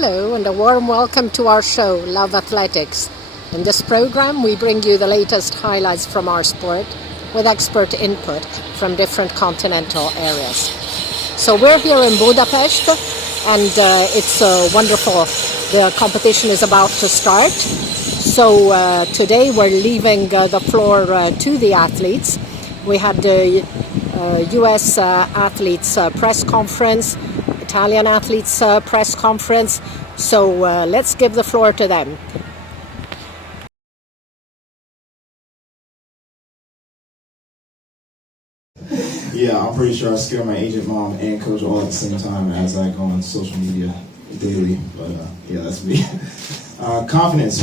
Hello and a warm welcome to our show, Love Athletics. In this program, we bring you the latest highlights from our sport with expert input from different continental areas. So we're here in Budapest and it's wonderful. The competition is about to start. So today we're leaving the floor to the athletes. We had the US athletes press conference, Italian athletes press conference. So let's give the floor to them. Yeah, I'm pretty sure I scare my agent, mom, and coach all at the same time as I go on social media daily. But yeah, that's me. Confidence,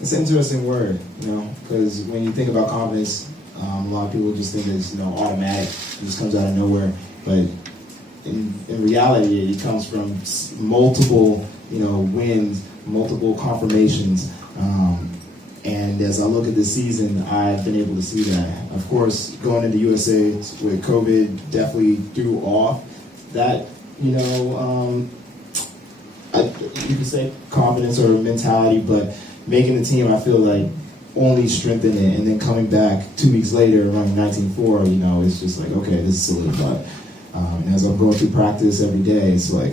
it's an interesting word, because when you think about confidence, a lot of people just think it's automatic, it just comes out of nowhere. But in reality, it comes from multiple wins, multiple confirmations. And as I look at this season, I've been able to see that. Of course, going into USA with COVID definitely threw off that, you could say confidence or mentality, but making the team, I feel like, only strengthened it. And then coming back 2 weeks later, running 19.4, it's just like, okay, this is solidified. And as I'm going through practice every day, it's like,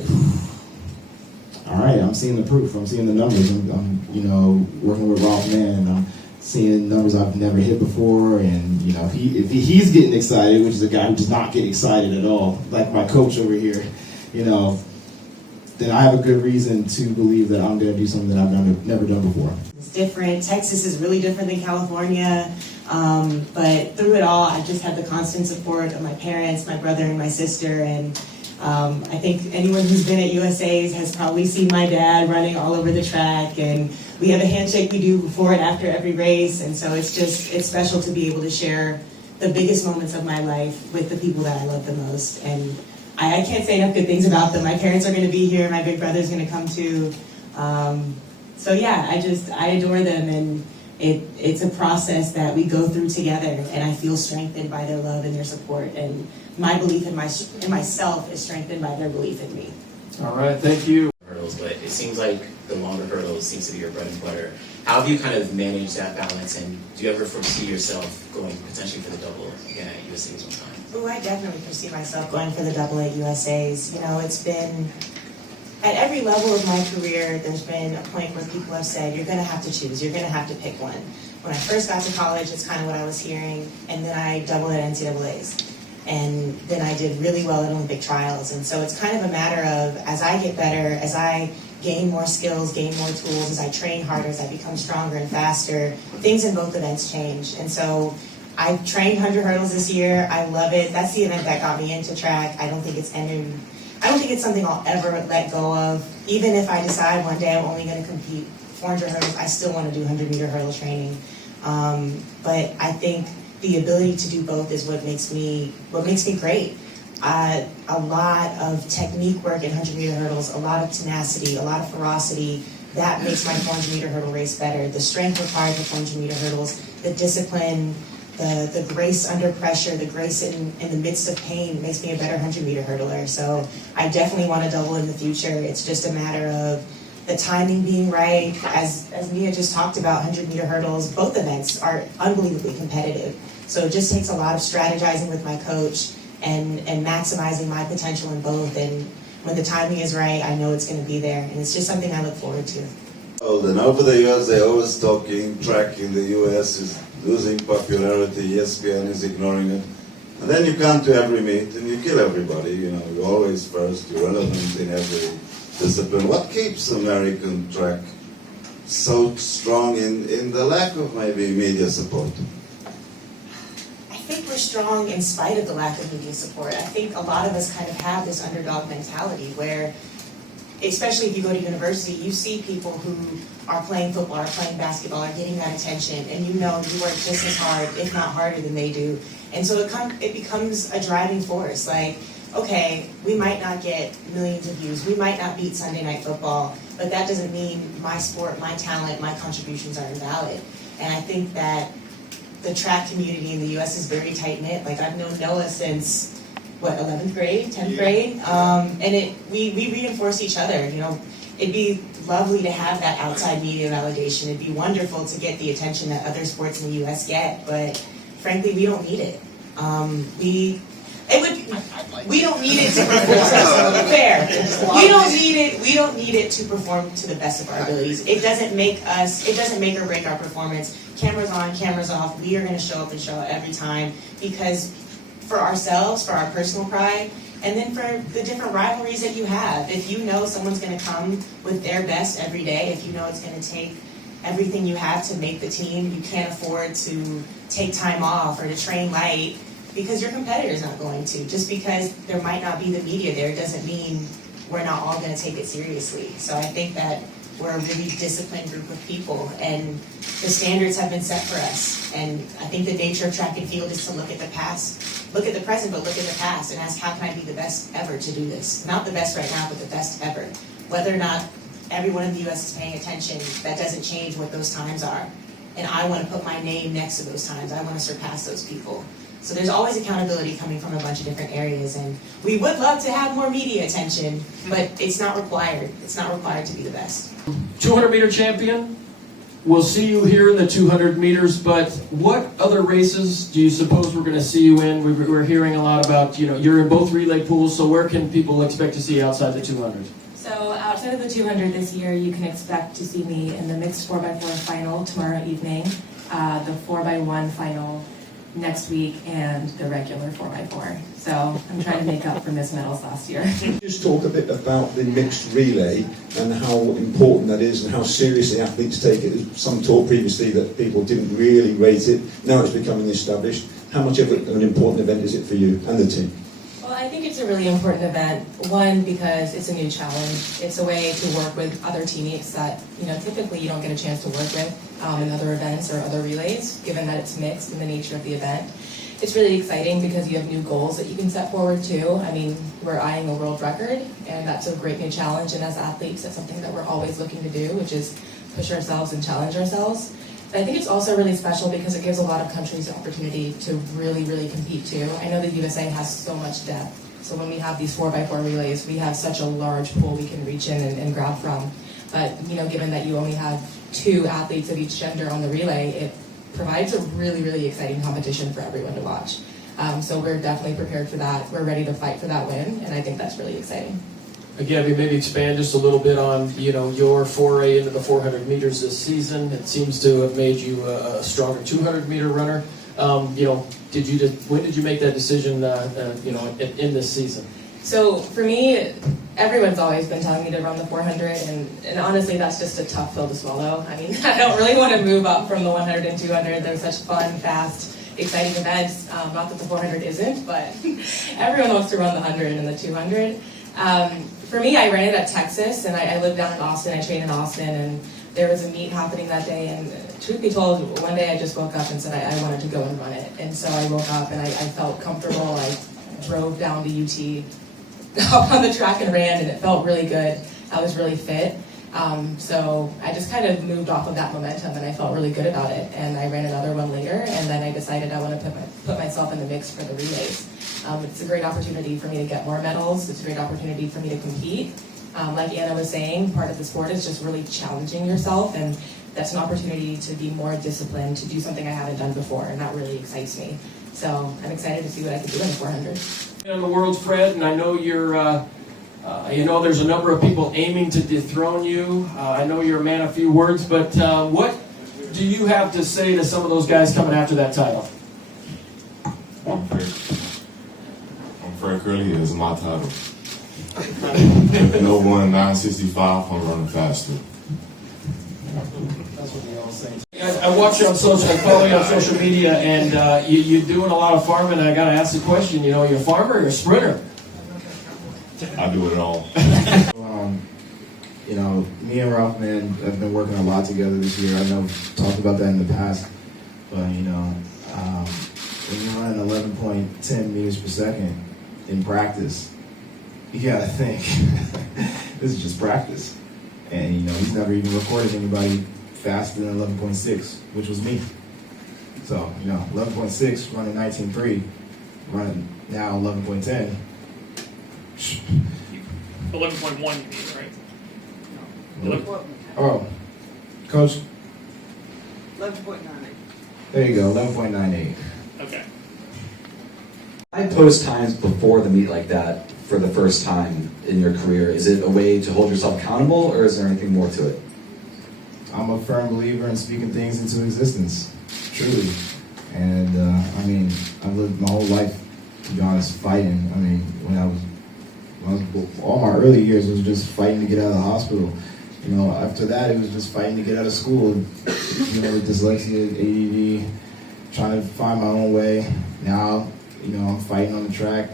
all right, I'm seeing the proof. I'm seeing the numbers. I'm working with Ralph Mann. I'm seeing numbers I've never hit before. And, if he's getting excited, which is a guy who does not get excited at all, like my coach over here, then I have a good reason to believe that I'm going to do something that I've never done before. It's different. Texas is really different than California. But through it all, I just had the constant support of my parents, my brother, and my sister. And I think anyone who's been at USA's has probably seen my dad running all over the track, and we have a handshake we do before and after every race, and so it's special to be able to share the biggest moments of my life with the people that I love the most. And I can't say enough good things about them. My parents are going to be here, my big brother's going to come too. So yeah, I adore them, and it's a process that we go through together, and I feel strengthened by their love and their support, and my belief in myself is strengthened by their belief in me. All right, thank you. Hurdles, but it seems like the longer hurdles seems to be your bread and butter. How have you kind of managed that balance, and do you ever foresee yourself going potentially for the double again at USA's one time? Oh, I definitely foresee myself going for the double at USA's. It's been, at every level of my career, there's been a point where people have said, you're going to have to choose, you're going to have to pick one. When I first got to college, it's kind of what I was hearing, and then I doubled at NCAA's. And then I did really well at Olympic trials. And so it's kind of a matter of, as I get better, as I gain more skills, gain more tools, as I train harder, as I become stronger and faster, things in both events change. And so I've trained 100 hurdles this year. I love it. That's the event that got me into track. I don't think it's something I'll ever let go of. Even if I decide one day I'm only going to compete 400 hurdles, I still want to do 100-meter hurdle training. But I think the ability to do both is what makes me great. A lot of technique work in 100-meter hurdles, a lot of tenacity, a lot of ferocity. That makes my 400-meter hurdle race better. The strength required for 400-meter hurdles, the discipline, the grace under pressure, the grace in the midst of pain makes me a better 100-meter hurdler. So I definitely want to double in the future. It's just a matter of the timing being right. As Mia just talked about, 100-meter hurdles, both events are unbelievably competitive. So it just takes a lot of strategizing with my coach and maximizing my potential in both. And when the timing is right, I know it's going to be there. And it's just something I look forward to. Well, then over the years, they always talking track in the US is losing popularity, ESPN is ignoring it. And then you come to every meet and you kill everybody. You're always first, you're relevant in every discipline. What keeps American track so strong in the lack of maybe media support? I think we're strong in spite of the lack of media support. I think a lot of us kind of have this underdog mentality where, especially if you go to university, you see people who are playing football or playing basketball are getting that attention, and you work just as hard, if not harder than they do. And so it becomes a driving force. Like, okay, we might not get millions of views, we might not beat Sunday Night Football, but that doesn't mean my sport, my talent, my contributions are invalid. And I think that the track community in the U.S. is very tight-knit. Like, I've known Noah since 11th grade, 10th grade, and we reinforce each other. You know, it'd be lovely to have that outside media validation. It'd be wonderful to get the attention that other sports in the U.S. get, but frankly, we don't need it. We don't need it to perform. Fair. We don't need it to perform to the best of our abilities. It doesn't make or break our performance. Cameras on, cameras off. We are going to show up and show out every time, because for ourselves, for our personal pride, and then for the different rivalries that you have. If you know someone's going to come with their best every day, if you know it's going to take everything you have to make the team, you can't afford to take time off or to train light because your competitor's not going to. Just because there might not be the media there doesn't mean we're not all going to take it seriously. So I think that we're a really disciplined group of people, and the standards have been set for us. And I think the nature of track and field is to look at the past, look at the present, but look at the past and ask, how can I be the best ever to do this? Not the best right now, but the best ever. Whether or not everyone in the U.S. is paying attention, that doesn't change what those times are. And I want to put my name next to those times. I want to surpass those people. So there's always accountability coming from a bunch of different areas, and we would love to have more media attention, but it's not required. It's not required to be the best. 200-meter champion. We'll see you here in the 200 meters, but what other races do you suppose we're going to see you in? We're hearing a lot about, you're in both relay pools, so where can people expect to see you outside the 200? So outside of the 200 this year, you can expect to see me in the mixed 4x4 final tomorrow evening, the 4x1 final next week, and the regular 4x4. So I'm trying to make up for missed medals last year. Just talk a bit about the mixed relay and how important that is and how seriously athletes take it. Some talk previously that people didn't really rate it. Now it's becoming established. How much of an important event is it for you and the team? Well, I think it's a really important event. One, because it's a new challenge. It's a way to work with other teammates that typically you don't get a chance to work with in other events or other relays, given that it's mixed in the nature of the event. It's really exciting because you have new goals that you can set forward too. I mean, we're eyeing a world record, and that's a great new challenge. And as athletes, that's something that we're always looking to do, which is push ourselves and challenge ourselves. But I think it's also really special because it gives a lot of countries the opportunity to really, really compete too. I know the USA has so much depth. So when we have these 4x4 relays, we have such a large pool we can reach in and grab from. But given that you only have 2 athletes of each gender on the relay, it provides a really, really exciting competition for everyone to watch. So we're definitely prepared for that. We're ready to fight for that win, and I think that's really exciting. Gabby, maybe expand just a little bit on your foray into the 400 meters this season. It seems to have made you a stronger 200-meter runner. When did you make that decision? In this season? So for me, everyone's always been telling me to run the 400, and honestly, that's just a tough pill to swallow. I mean, I don't really want to move up from the 100 and 200. They're such fun, fast, exciting events. Not that the 400 isn't, but everyone wants to run the 100 and the 200. For me, I ran it at Texas, and I lived down in Austin. I trained in Austin, and there was a meet happening that day. And truth be told, one day I just woke up and said I wanted to go and run it. And so I woke up and I felt comfortable. I drove down to UT, hopped on the track and ran, and it felt really good. I was really fit. So I just kind of moved off of that momentum, and I felt really good about it. And I ran another one later, and then I decided I want to put myself in the mix for the relays. It's a great opportunity for me to get more medals. It's a great opportunity for me to compete. Like Anna was saying, part of the sport is just really challenging yourself, and that's an opportunity to be more disciplined, to do something I haven't done before, and that really excites me. So I'm excited to see what I can do in the 400. In the world, Fred, and I know you're, there's a number of people aiming to dethrone you. I know you're a man of few words, but what do you have to say to some of those guys coming after that title? I'm Fred Curley. It's my title. In 01-965, I'm running faster. That's what they all say. I watch you on social, I follow you on social media, and you're doing a lot of farming. And I got to ask the question: you're a farmer or a sprinter? I do it all. Me and Ralph, man, have been working a lot together this year. I know we've talked about that in the past, but when you're running 11.10 meters per second in practice, you gotta think this is just practice. And he's never even recorded anybody faster than 11.6, which was me. So 11.6 running 19.3, running now 11.10. 11.1 you mean, right? No. 11. Oh, Coach, 11.98. there you go, 11.98. Okay. I post times before the meet like that for the first time in your career. Is it a way to hold yourself accountable, or is there anything more to it? I'm a firm believer in speaking things into existence, truly. And I mean, I've lived my whole life, to be honest, fighting. I mean, when I was all my early years, it was just fighting to get out of the hospital. You know, after that, it was just fighting to get out of school. You know, with dyslexia, ADD, trying to find my own way. Now, you know, I'm fighting on the track.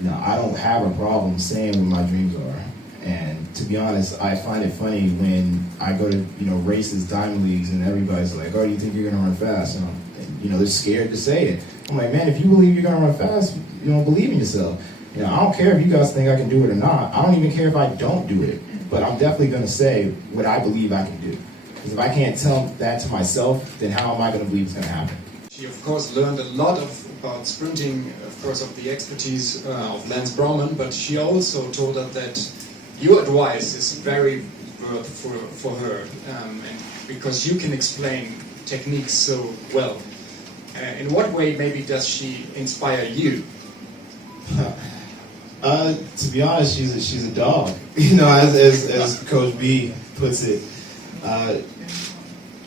You know, I don't have a problem saying what my dreams are. And to be honest, I find it funny when I go to, you know, races, diamond leagues, and everybody's like, "Oh, do you think you're gonna run fast?" And you know, they're scared to say it. I'm like, man, if you believe you're gonna run fast, you don't believe in yourself. You know, I don't care if you guys think I can do it or not. I don't even care if I don't do it. But I'm definitely gonna say what I believe I can do. Because if I can't tell that to myself, then how am I gonna believe it's gonna happen? She, of course, learned a lot about sprinting, of course, of the expertise of Lance Brauman, but she also told us that your advice is very worth for her, and because you can explain techniques so well. In what way, maybe, does she inspire you? To be honest, she's a dog. You know, as Coach B puts it.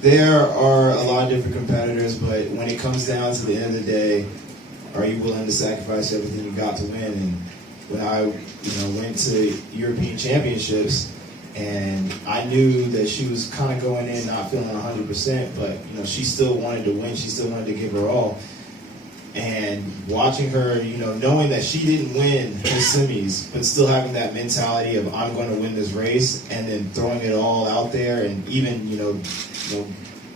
There are a lot of different competitors, but when it comes down to the end of the day, are you willing to sacrifice everything you got to win? And when I, went to European Championships, and I knew that she was kind of going in not feeling 100%, but she still wanted to win. She still wanted to give her all. And watching her, knowing that she didn't win her semis, but still having that mentality of I'm going to win this race, and then throwing it all out there, and even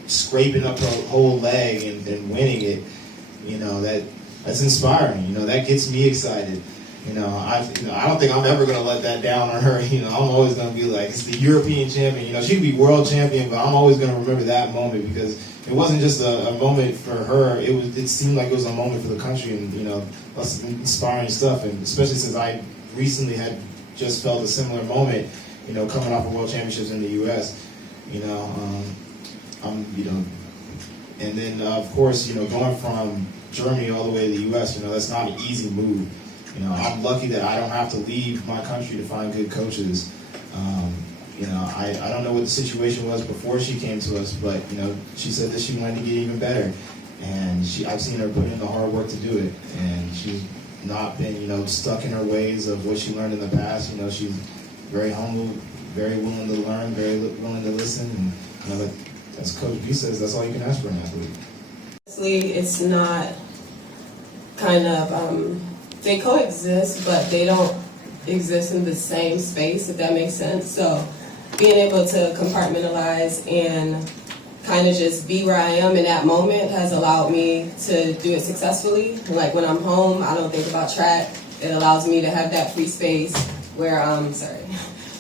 scraping up her whole leg and winning it, that's inspiring. That gets me excited. I don't think I'm ever going to let that down on her. I'm always going to be like, it's the European champion. She could be world champion, but I'm always going to remember that moment, because it wasn't just a moment for her. It seemed like it was a moment for the country, and lots of inspiring stuff. And especially since I recently had just felt a similar moment, coming off of World Championships in the U.S. And then of course, going from Germany all the way to the U.S. That's not an easy move. I'm lucky that I don't have to leave my country to find good coaches. I don't know what the situation was before she came to us, but she said that she wanted to get even better, and I've seen her put in the hard work to do it, and she's not been stuck in her ways of what she learned in the past. She's very humble, very willing to learn, very willing to listen, and as Coach B says, that's all you can ask for an athlete. Honestly, it's not kind of they coexist, but they don't exist in the same space, if that makes sense. So being able to compartmentalize and kind of just be where I am in that moment has allowed me to do it successfully. Like when I'm home, I don't think about track. It allows me to have that free space where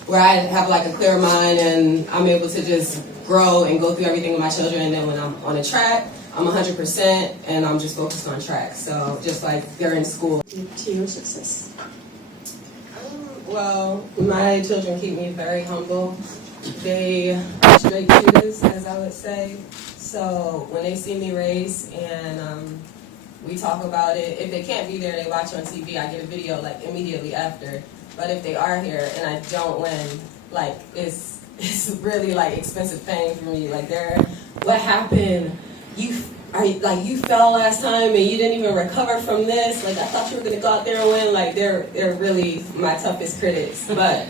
where I have like a clear mind, and I'm able to just grow and go through everything with my children. And then when I'm on a track, I'm 100% and I'm just focused on track. So just like they're in school. To your success. Well, my children keep me very humble. They are straight shooters, as I would say. So when they see me race and we talk about it, if they can't be there, they watch on TV. I get a video like immediately after. But if they are here and I don't win, like it's really like expensive pain for me. Like what happened? You fell last time and you didn't even recover from this. Like I thought you were gonna go out there and win. Like they're really my toughest critics. But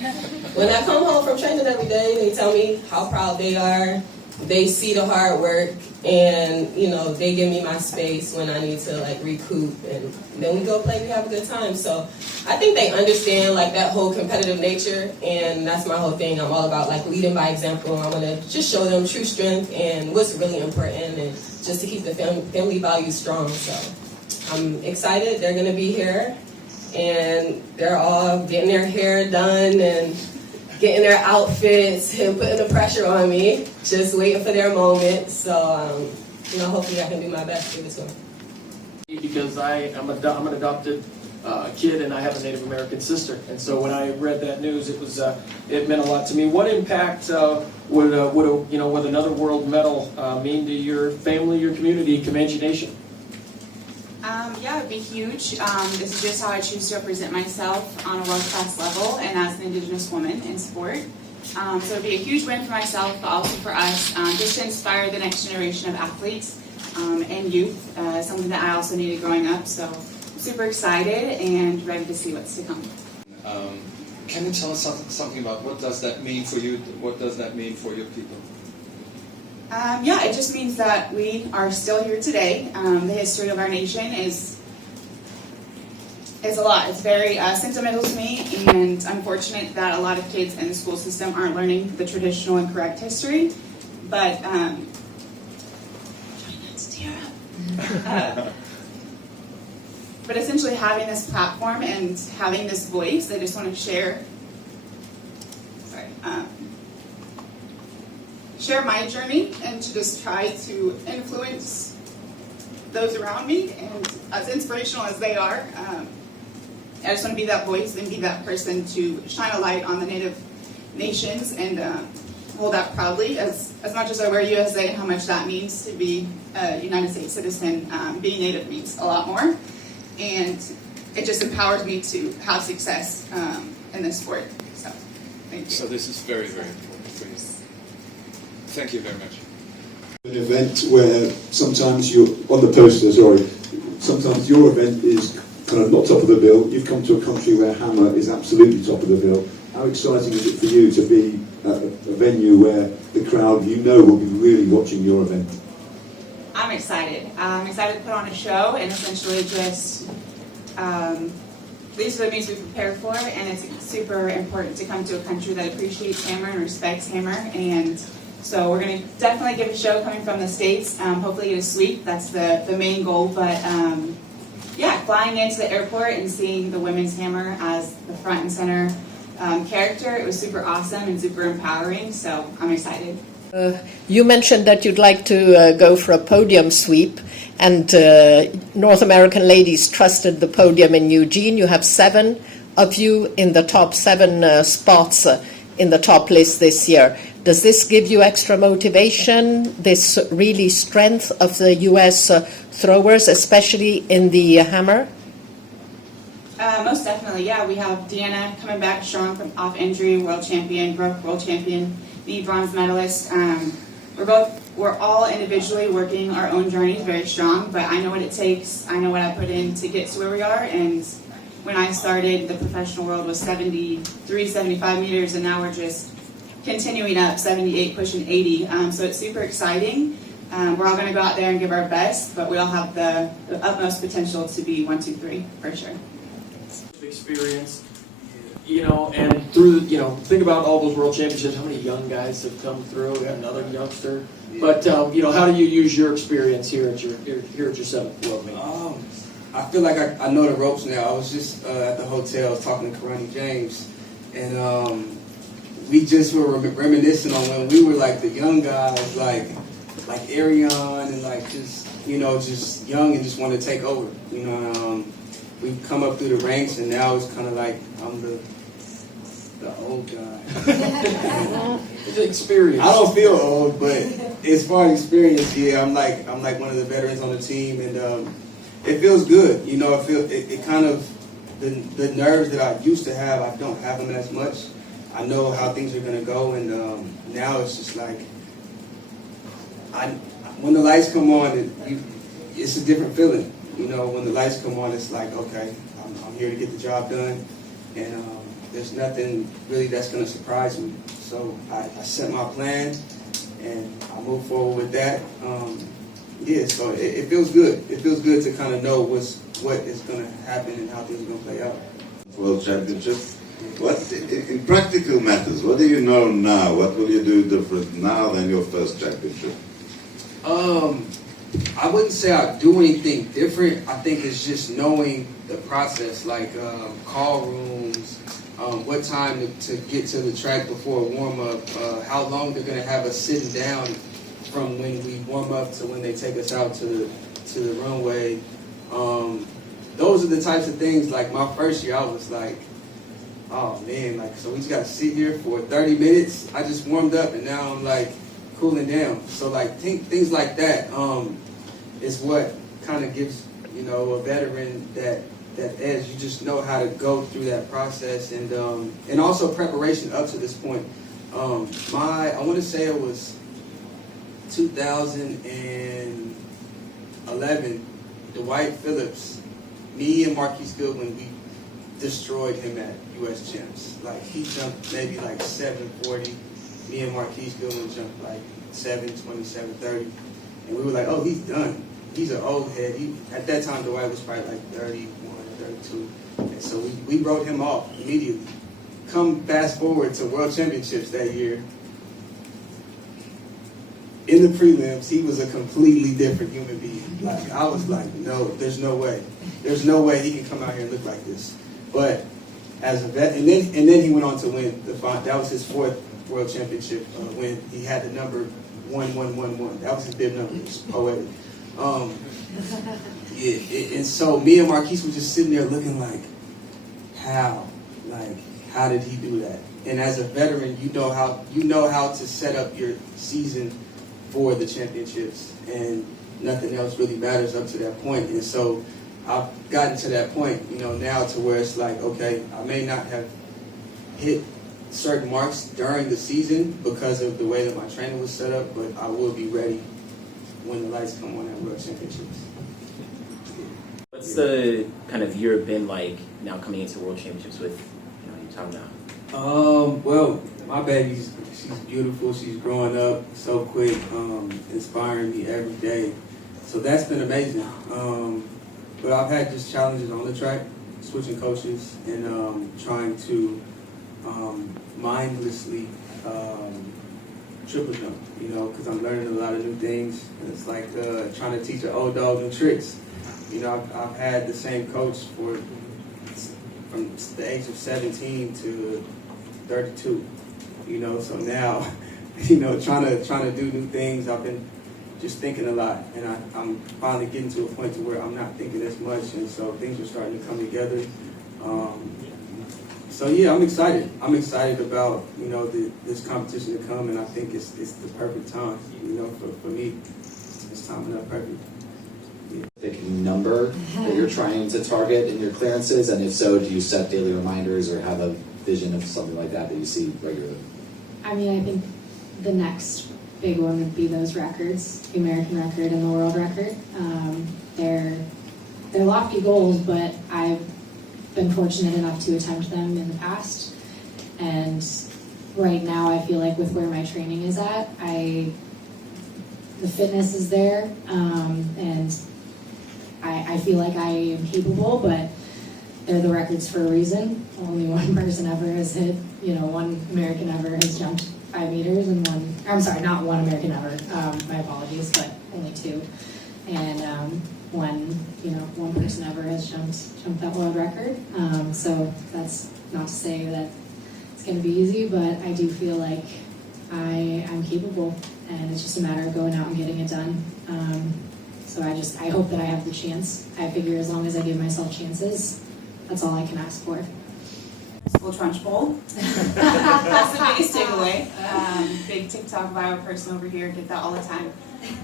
when I come home from training every day, they tell me how proud they are. They see the hard work, and they give me my space when I need to like recoup, and then we go play. We have a good time. So I think they understand like that whole competitive nature, and that's my whole thing. I'm all about like leading by example. I want to just show them true strength and what's really important, and just to keep the family values strong. So I'm excited. They're gonna be here, and they're all getting their hair done and getting their outfits and putting the pressure on me, just waiting for their moment. So, hopefully I can do my best for this one. Because I'm an adopted kid and I have a Native American sister, and so when I read that news, it meant a lot to me. What impact would another world medal mean to your family, your community, Comanche Nation? Yeah, it'd be huge. This is just how I choose to represent myself on a world-class level and as an Indigenous woman in sport. So it'd be a huge win for myself, but also for us, just to inspire the next generation of athletes and youth, something that I also needed growing up. So I'm super excited and ready to see what's to come. Can you tell us something about what does that mean for you? What does that mean for your people? Yeah, it just means that we are still here today. The history of our nation is a lot. It's very sentimental to me, and I'm fortunate that a lot of kids in the school system aren't learning the traditional and correct history. But but essentially having this platform and having this voice, I just want to share. Share my journey and to just try to influence those around me, and as inspirational as they are, I just want to be that voice and be that person to shine a light on the Native nations and hold that proudly as much as I wear USA and how much that means to be a United States citizen. Being Native means a lot more, and it just empowers me to have success in this sport. So, thank you. So this is very, very important for you. Thank you very much. An event where sometimes you're on the poster, sometimes your event is kind of not top of the bill. You've come to a country where Hammer is absolutely top of the bill. How exciting is it for you to be at a venue where the crowd will be really watching your event? I'm excited. I'm excited to put on a show and essentially just these are the meets we prepare for, and it's super important to come to a country that appreciates Hammer and respects Hammer. And so we're going to definitely give a show coming from the States, hopefully get a sweep. That's the main goal. But yeah, flying into the airport and seeing the women's Hammer as the front and center character, it was super awesome and super empowering. So I'm excited. You mentioned that you'd like to go for a podium sweep, and North American ladies trusted the podium in Eugene. You have 7 of you in the top 7 spots in the top list this year. Does this give you extra motivation, this really strength of the U.S. Throwers, especially in the Hammer? Most definitely, yeah. We have Deanna coming back strong from off injury, world champion, Brooke, world champion, me, bronze medalist. We're all individually working our own journeys very strong, but I know what it takes. I know what I put in to get to where we are, and when I started, the professional world was 73, 75 meters, and now we're just continuing up, 78, pushing 80. So it's super exciting. We're all going to go out there and give our best, but we all have the utmost potential to be 1, 2, 3 for sure. Experience, and through, think about all those world championships, how many young guys have come through. We have another youngster. But, how do you use your experience here at your 7th world meet? I feel like I know the ropes now. I was just at the hotel talking to Karani James, and we just were reminiscing on when we were like the young guys, like Arion, and like just young and just wanted to take over. We've come up through the ranks, and now it's kind of like I'm the old guy. It's experience. I don't feel old, but as far as experience, yeah, I'm like one of the veterans on the team, and it feels good. It kind of the nerves that I used to have, I don't have them as much. I know how things are gonna go, and now it's just like when the lights come on, it's a different feeling. When the lights come on, it's like, okay, I'm here to get the job done, and there's nothing really that's going to surprise me. So I set my plan, and I move forward with that. So it feels good. It feels good to kind of know what is going to happen and how things are going to play out. World Championship. What in practical matters? What do you know now? What will you do different now than your first championship? I wouldn't say I do anything different. I think it's just knowing the process, like call rooms, what time to get to the track before warm up, how long they're going to have us sitting down from when we warm up to when they take us out to the runway. those are the types of things, like my first year, I was like, oh man, like, so we just got to sit here for 30 minutes. I just warmed up and now I'm like cooling down. So like things like that is what kind of gives, you know, a veteran that edge. You just know how to go through that process and also preparation up to this point. I want to say it was 2011, Dwight Phillips, me and Marquise Goodwin, we destroyed him at U.S. Champs. Like, he jumped maybe like 740. Me and Marquise Goodwin jumped like 720, 730. And we were like, oh, he's done. He's an old head. At that time, Dwight was probably like 31, 32. And so we wrote him off immediately. Come fast forward to World Championships that year. In the prelims, he was a completely different human being. Like, I was like, no, there's no way. There's no way he can come out here and look like this. But as a vet, and then he went on to win the final. That was his 4th World Championship win. He had the number 1111. That was his bib number. It was poetic. And so me and Marquise were just sitting there looking like, how? Like, how did he do that? And as a veteran, you know how to set up your season for the championships, and nothing else really matters up to that point. And so I've gotten to that point, you know, now to where it's like, okay, I may not have hit certain marks during the season because of the way that my training was set up, but I will be ready when the lights come on at World Championships. What's the kind of year been like now coming into World Championships with, you know, Utah now? Well, my baby's, she's beautiful. She's growing up so quick, inspiring me every day. So that's been amazing. But I've had just challenges on the track, switching coaches and trying to mindlessly triple jump, you know, because I'm learning a lot of new things. And it's like trying to teach an old dog new tricks. You know, I've had the same coach from the age of 17 to 32, you know, so now, you know, trying to do new things. I've been just thinking a lot, and I'm finally getting to a point to where I'm not thinking as much, and so things are starting to come together. So yeah, I'm excited. I'm excited about, you know, this competition to come, and I think it's the perfect time, you know, for me. It's timing up perfect. Number that you're trying to target in your clearances, and if so, do you set daily reminders or have a vision of something like that you see regularly? I mean, I think the next big one would be those records, the American record and the world record. They're lofty goals, but I've been fortunate enough to attempt them in the past, and right now I feel like with where my training is at, the fitness is there, and I feel like I am capable, but they're the records for a reason. Only one person ever has hit, you know, one American ever has jumped 5 meters, and not one American ever, my apologies, but only 2. And one person ever has jumped that world record. So that's not to say that it's going to be easy, but I do feel like I'm capable, and it's just a matter of going out and getting it done. So I hope that I have the chance. I figure as long as I give myself chances, that's all I can ask for. Full trunch bowl. That's the biggest takeaway. Big TikTok viral person over here, get that all the time.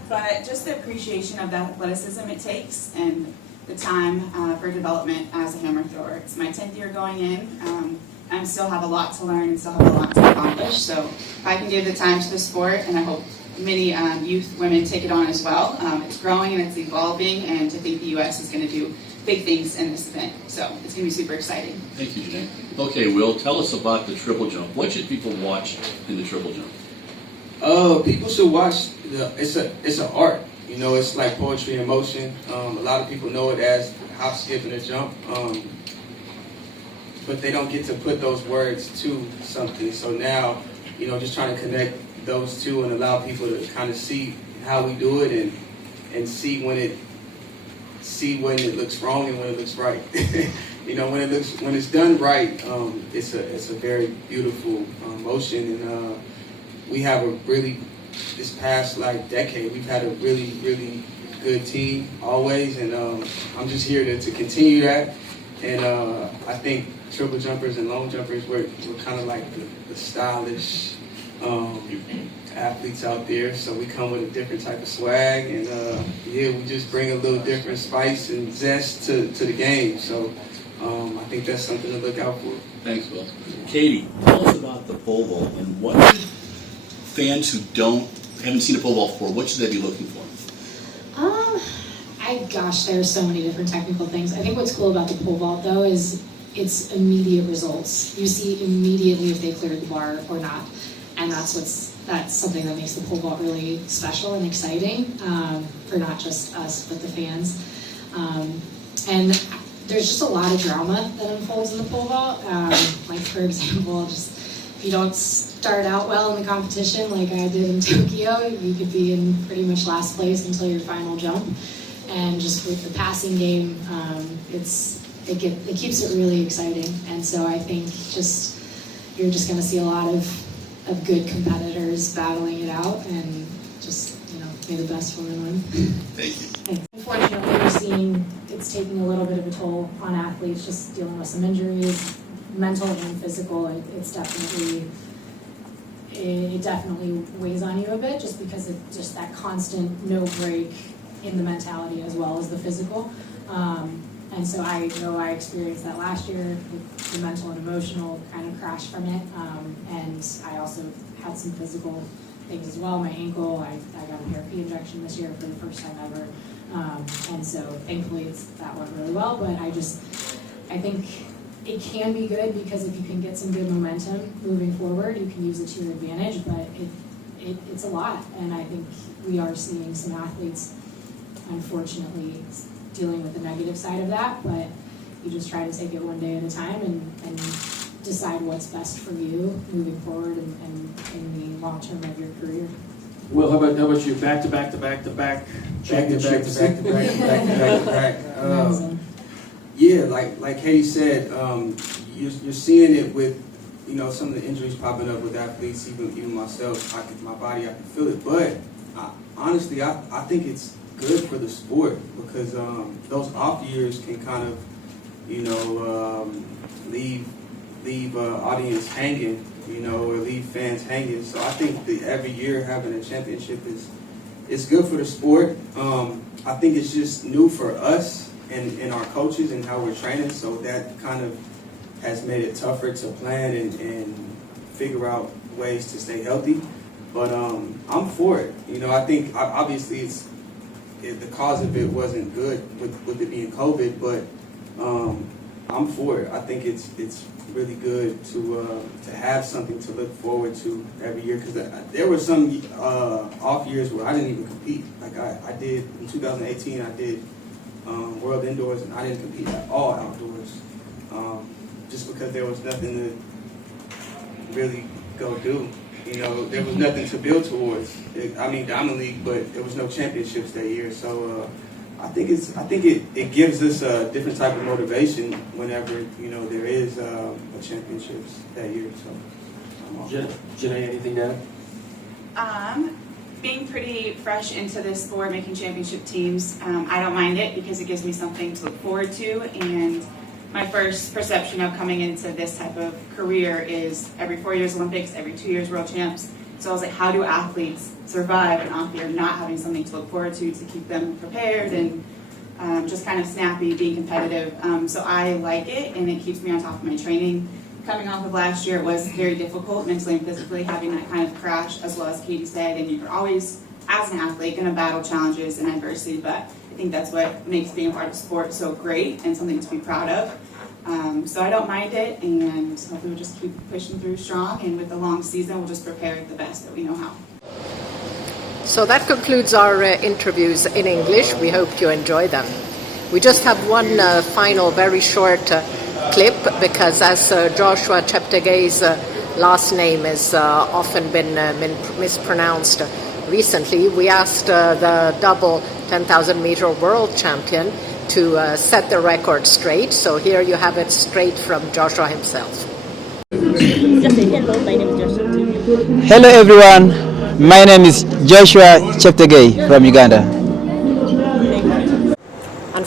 But just the appreciation of the athleticism it takes and the time for development as a hammer thrower. It's my 10th year going in. I still have a lot to learn and still have a lot to accomplish. So if I can give the time to the sport, and I hope many youth women take it on as well. It's growing and it's evolving, and to think the U.S. is going to do big things in this event. So it's going to be super exciting. Thank you, Janae. Okay, Will, tell us about the triple jump. What should people watch in the triple jump? People should watch. It's an art. You know, it's like poetry in motion. A lot of people know it as hop, skip, and a jump. But they don't get to put those words to something. So now, you know, just trying to connect those two and allow people to kind of see how we do it and see when it looks wrong and when it looks right. You know, when it's done right, it's a very beautiful motion, and we have this past decade, we've had a really good team always, and I'm just here to continue that. And I think triple jumpers and long jumpers we're kind of like the stylish athletes out there, so we come with a different type of swag, and we just bring a little different spice and zest to the game. So I think that's something to look out for. Thanks, Will. Katie, tell us about the pole vault, and what should fans who haven't seen a pole vault before, what should they be looking for? There's so many different technical things. I think what's cool about the pole vault though is it's immediate results. You see immediately if they cleared the bar or not, and that's something that makes the pole vault really special and exciting for not just us but the fans. And there's just a lot of drama that unfolds in the pole vault. Like for example, just if you don't start out well in the competition like I did in Tokyo, you could be in pretty much last place until your final jump. And just with the passing game, it keeps it really exciting. And so I think you're just going to see a lot of good competitors battling it out, and just may the best woman win. Thank you. Thanks. Unfortunately, we're seeing it's taking a little bit of a toll on athletes, just dealing with some injuries, mental and physical. It definitely weighs on you a bit, just because it's just that constant no break in the mentality as well as the physical. And so I know I experienced that last year with the mental and emotional kind of crash from it. And I also had some physical things as well. My ankle, I got a PRP injection this year for the first time ever. And so thankfully that went really well. But I think it can be good, because if you can get some good momentum moving forward, you can use it to your advantage. But it's a lot. And I think we are seeing some athletes, unfortunately, dealing with the negative side of that, but you just try to take it one day at a time and decide what's best for you moving forward and in the long term of your career. Will, how about you? Back to back championships. Yeah, like Katie said, you're seeing it with some of the injuries popping up with athletes, even myself. My body, I can feel it, but honestly, I think it's good for the sport, because those off years can kind of leave audience hanging, or leave fans hanging. So I think that every year having a championship is good for the sport. I think it's just new for us and our coaches and how we're training, so that kind of has made it tougher to plan and figure out ways to stay healthy. But I'm for it. I think obviously the cause of it wasn't good with it being COVID, but I'm for it. I think it's really good to have something to look forward to every year, because there were some off years where I didn't even compete. Like I did in 2018, I did World Indoors, and I didn't compete at all outdoors, just because there was nothing to really go do. There was nothing to build towards. Diamond League, but there was no championships that year. So I think it gives us a different type of motivation whenever there is a championships that year. So, Janae, anything to add? Being pretty fresh into this sport, making championship teams, I don't mind it, because it gives me something to look forward to. And my first perception of coming into this type of career is every 4 years Olympics, every 2 years World Champs. So I was like, how do athletes survive an off year not having something to look forward to keep them prepared and just kind of snappy, being competitive. So I like it, and it keeps me on top of my training. Coming off of last year, it was very difficult mentally and physically, having that kind of crash, as well as Katie said, and you're always, as an athlete, going to battle challenges and adversity, but I think that's what makes being a part of sport so great and something to be proud of. So I don't mind it, and hopefully we'll just keep pushing through strong, and with the long season, we'll just prepare it the best that we know how. So that concludes our interviews in English. We hope you enjoy them. We just have one final very short clip, because as Joshua Cheptegei's last name has often been mispronounced recently, we asked the double 10,000 meter world champion to set the record straight. So here you have it straight from Joshua himself. Hello everyone, my name is Joshua Cheptegei from Uganda.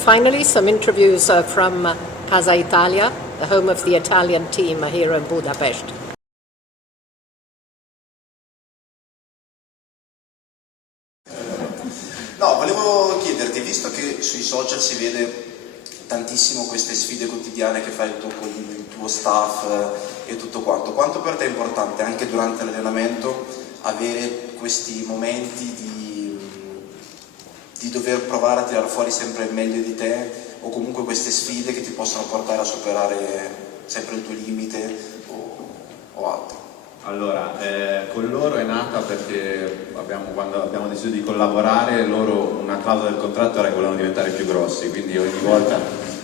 finally, some interviews from Casa Italia, the home of the Italian team here in Budapest. No, volevo chiederti, visto che sui social si vede tantissimo queste sfide quotidiane che fai tu con il tuo staff e tutto quanto per te è importante anche durante l'allenamento avere questi momenti di dover provare a tirare fuori sempre il meglio di te o comunque queste sfide che ti possono portare a superare sempre il tuo limite o altro? Allora, con loro è nata perché quando abbiamo deciso di collaborare, loro una clausola del contratto era che volevano diventare più grossi, quindi ogni volta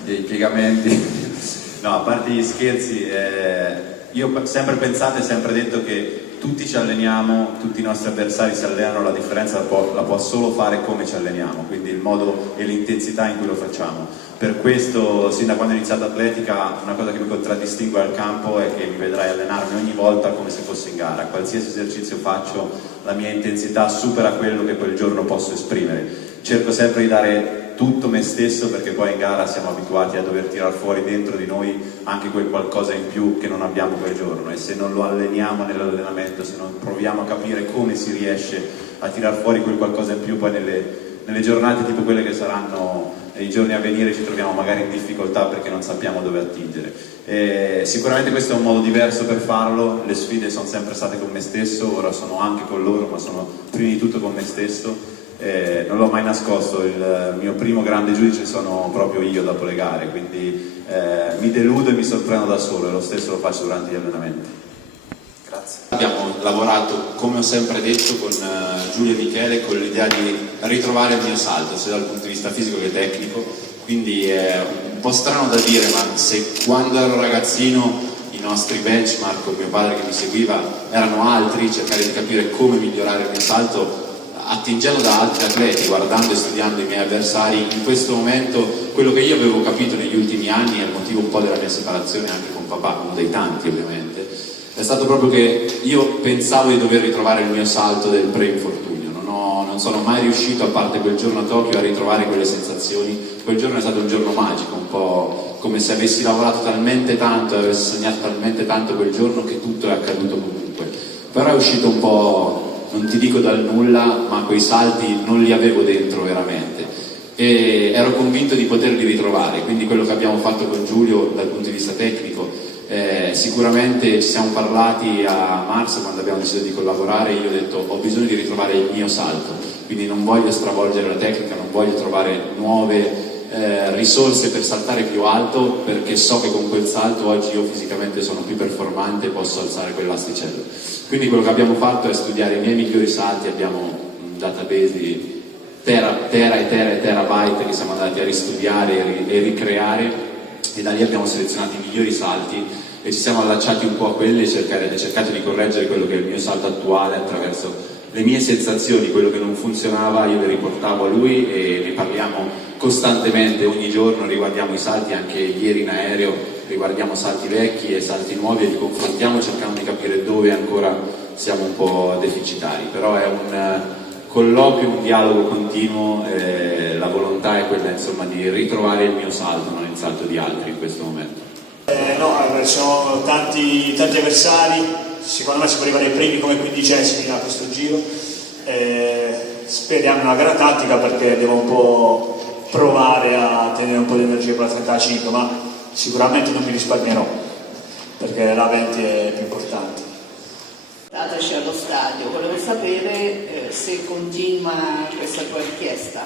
dei piegamenti. No, a parte gli scherzi, io ho sempre pensato e sempre detto che tutti ci alleniamo, tutti i nostri avversari si allenano, la differenza la può solo fare come ci alleniamo, quindi il modo e l'intensità in cui lo facciamo. Per questo, sin da quando ho iniziato atletica, una cosa che mi contraddistingue al campo è che mi vedrai allenarmi ogni volta come se fossi in gara. Qualsiasi esercizio faccio, la mia intensità supera quello che quel giorno posso esprimere. Cerco sempre di dare tutto me stesso perché poi in gara siamo abituati a dover tirar fuori dentro di noi anche quel qualcosa in più che non abbiamo quel giorno, e se non lo alleniamo nell'allenamento, se non proviamo a capire come si riesce a tirar fuori quel qualcosa in più, poi nelle giornate tipo quelle che saranno i giorni a venire ci troviamo magari in difficoltà perché non sappiamo dove attingere. Sicuramente questo è un modo diverso per farlo, le sfide sono sempre state con me stesso, ora sono anche con loro, ma sono prima di tutto con me stesso. Non l'ho mai nascosto, il mio primo grande giudice sono proprio io dopo le gare, quindi mi deludo e mi sorprendo da solo, e lo stesso lo faccio durante gli allenamenti. Grazie. Abbiamo lavorato, come ho sempre detto, con Giulio e Michele con l'idea di ritrovare il mio salto, sia dal punto di vista fisico che tecnico, quindi è un po' strano da dire, ma se quando ero ragazzino i nostri benchmark con mio padre che mi seguiva erano altri, cercare di capire come migliorare il mio salto attingendo da altri atleti, guardando e studiando i miei avversari, in questo momento quello che io avevo capito negli ultimi anni, è il motivo un po' della mia separazione anche con papà, uno dei tanti ovviamente, è stato proprio che io pensavo di dover ritrovare il mio salto del pre-infortunio, non sono mai riuscito, a parte quel giorno a Tokyo, a ritrovare quelle sensazioni. Quel giorno è stato un giorno magico, un po' come se avessi lavorato talmente tanto e avessi sognato talmente tanto quel giorno che tutto è accaduto comunque, però è uscito un po', non ti dico dal nulla, ma quei salti non li avevo dentro veramente e ero convinto di poterli ritrovare, quindi quello che abbiamo fatto con Giulio dal punto di vista tecnico, sicuramente ci siamo parlati a marzo quando abbiamo deciso di collaborare, io ho detto ho bisogno di ritrovare il mio salto, quindi non voglio stravolgere la tecnica, non voglio trovare nuove risorse per saltare più alto, perché so che con quel salto oggi io fisicamente sono più performante e posso alzare quell'asticello. Quindi quello che abbiamo fatto è studiare i miei migliori salti, abbiamo un database di terabyte che siamo andati a ristudiare e ricreare, e da lì abbiamo selezionato i migliori salti e ci siamo allacciati un po' a quelli e cercato di correggere quello che è il mio salto attuale attraverso le mie sensazioni, quello che non funzionava io le riportavo a lui e ne parliamo costantemente ogni giorno, riguardiamo i salti, anche ieri in aereo riguardiamo salti vecchi e salti nuovi e li confrontiamo cercando di capire dove ancora siamo un po' deficitari, però è un colloquio, un dialogo continuo, la volontà è quella insomma di ritrovare il mio salto, non il salto di altri in questo momento. No, ci sono tanti avversari, secondo me si può arrivare ai primi come 15esimi a questo giro, speriamo una gara tattica perché devo un po' provare a tenere un po' di energia per la 35, ma sicuramente non mi risparmierò perché la 20 è più importante. Andateci allo stadio, volevo sapere se continua questa tua richiesta.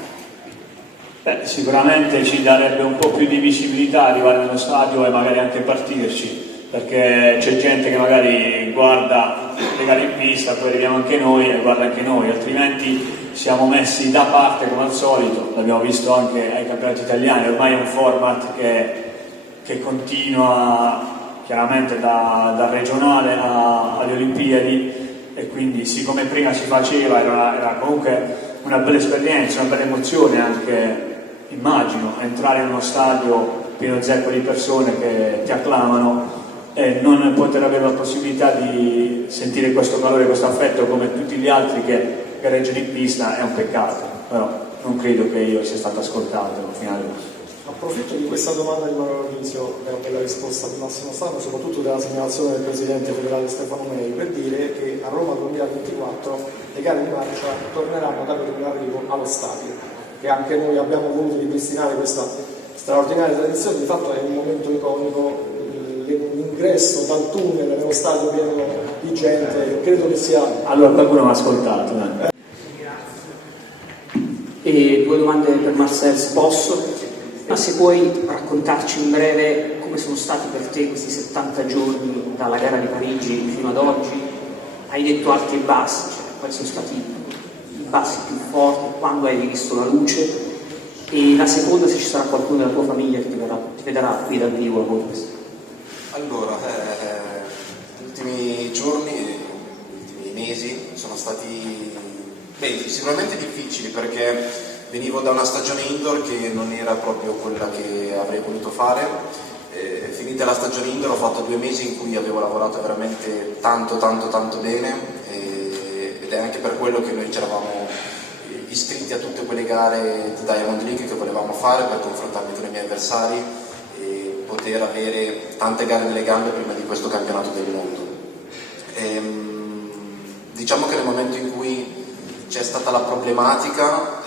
Sicuramente ci darebbe un po' più di visibilità arrivare nello stadio e magari anche partirci, perché c'è gente che magari guarda le gare in pista, poi arriviamo anche noi e guarda anche noi, altrimenti siamo messi da parte come al solito, l'abbiamo visto anche ai campionati italiani, ormai è un format che continua chiaramente dal regionale alle Olimpiadi, e quindi siccome prima si faceva era comunque una bella esperienza, una bella emozione anche, immagino, entrare in uno stadio pieno zeppo di persone che ti acclamano e non poter avere la possibilità di sentire questo calore, questo affetto come tutti gli altri che gareggiano in pista è un peccato, però non credo che io sia stato ascoltato fino adesso. Approfitto di questa domanda di Manuel Alizio, della bella risposta di Massimo Stano, soprattutto della segnalazione del Presidente federale Stefano Mei, per dire che a Roma 2024 le gare di marcia torneranno da dove arrivo allo stadio, che anche noi abbiamo voluto ripristinare questa straordinaria tradizione. Di fatto è un momento iconico, l'ingresso dal tunnel nello stadio pieno di gente, credo che sia... Allora qualcuno mi ha ascoltato. E 2 domande per Marcel, se posso. Ma se puoi raccontarci in breve come sono stati per te questi 70 giorni dalla gara di Parigi fino ad oggi? Hai detto alti e bassi, cioè quali sono stati i bassi più forti, quando hai visto la luce? E la seconda, se ci sarà qualcuno della tua famiglia che ti vedrà qui dal vivo a Budapest. Allora, gli ultimi giorni, gli ultimi mesi sono stati sicuramente difficili, perché venivo da una stagione indoor che non era proprio quella che avrei voluto fare. Finita la stagione indoor ho fatto 2 mesi in cui avevo lavorato veramente tanto bene, ed è anche per quello che noi ci eravamo iscritti a tutte quelle gare di Diamond League che volevamo fare, per confrontarmi con i miei avversari e poter avere tante gare nelle gambe prima di questo campionato del mondo. Diciamo che nel momento in cui c'è stata la problematica,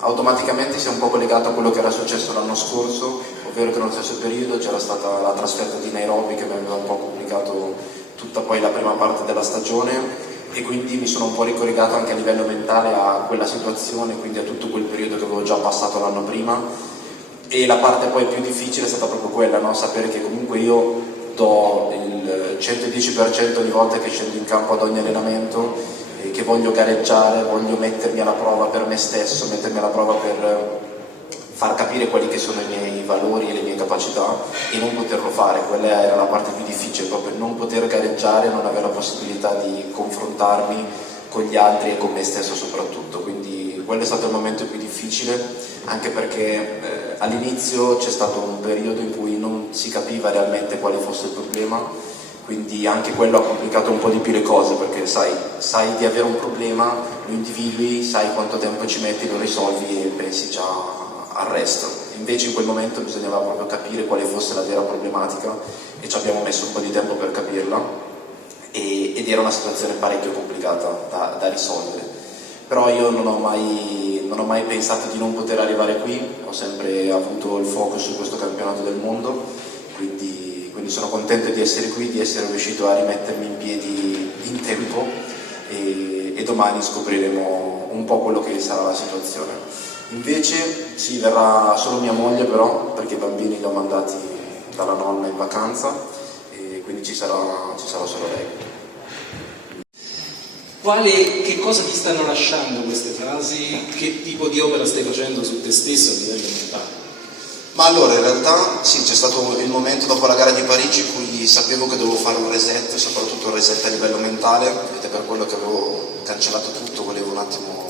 automaticamente si è un po' collegato a quello che era successo l'anno scorso, ovvero che nello stesso periodo c'era stata la trasferta di Nairobi che mi aveva un po' complicato tutta poi la prima parte della stagione, e quindi mi sono un po' ricollegato anche a livello mentale a quella situazione, quindi a tutto quel periodo che avevo già passato l'anno prima. E la parte poi più difficile è stata proprio quella, no? Sapere che comunque io do il 110% ogni volta che scendo in campo ad ogni allenamento, che voglio gareggiare, voglio mettermi alla prova per me stesso, mettermi alla prova per far capire quelli che sono i miei valori e le mie capacità, e non poterlo fare. Quella era la parte più difficile, proprio non poter gareggiare, non avere la possibilità di confrontarmi con gli altri e con me stesso soprattutto. Quindi quello è stato il momento più difficile, anche perché all'inizio c'è stato un periodo in cui non si capiva realmente quale fosse il problema, quindi anche quello ha complicato un po' di più le cose, perché sai di avere un problema, lo individui, sai quanto tempo ci metti, lo risolvi e pensi già al resto. Invece in quel momento bisognava proprio capire quale fosse la vera problematica, e ci abbiamo messo un po' di tempo per capirla, ed era una situazione parecchio complicata da risolvere. Però io non ho mai pensato di non poter arrivare qui, ho sempre avuto il focus su questo campionato del mondo, quindi sono contento di essere qui, di essere riuscito a rimettermi in piedi in tempo, e domani scopriremo un po' quello che sarà la situazione. Invece sì, verrà solo mia moglie però, perché i bambini li ho mandati dalla nonna in vacanza, e quindi ci sarà solo lei. Che cosa ti stanno lasciando queste frasi? Che tipo di opera stai facendo su te stesso a livello mentale? Ma allora, in realtà sì, c'è stato il momento dopo la gara di Parigi in cui sapevo che dovevo fare un reset, soprattutto un reset a livello mentale, ed è per quello che avevo cancellato tutto, volevo un attimo,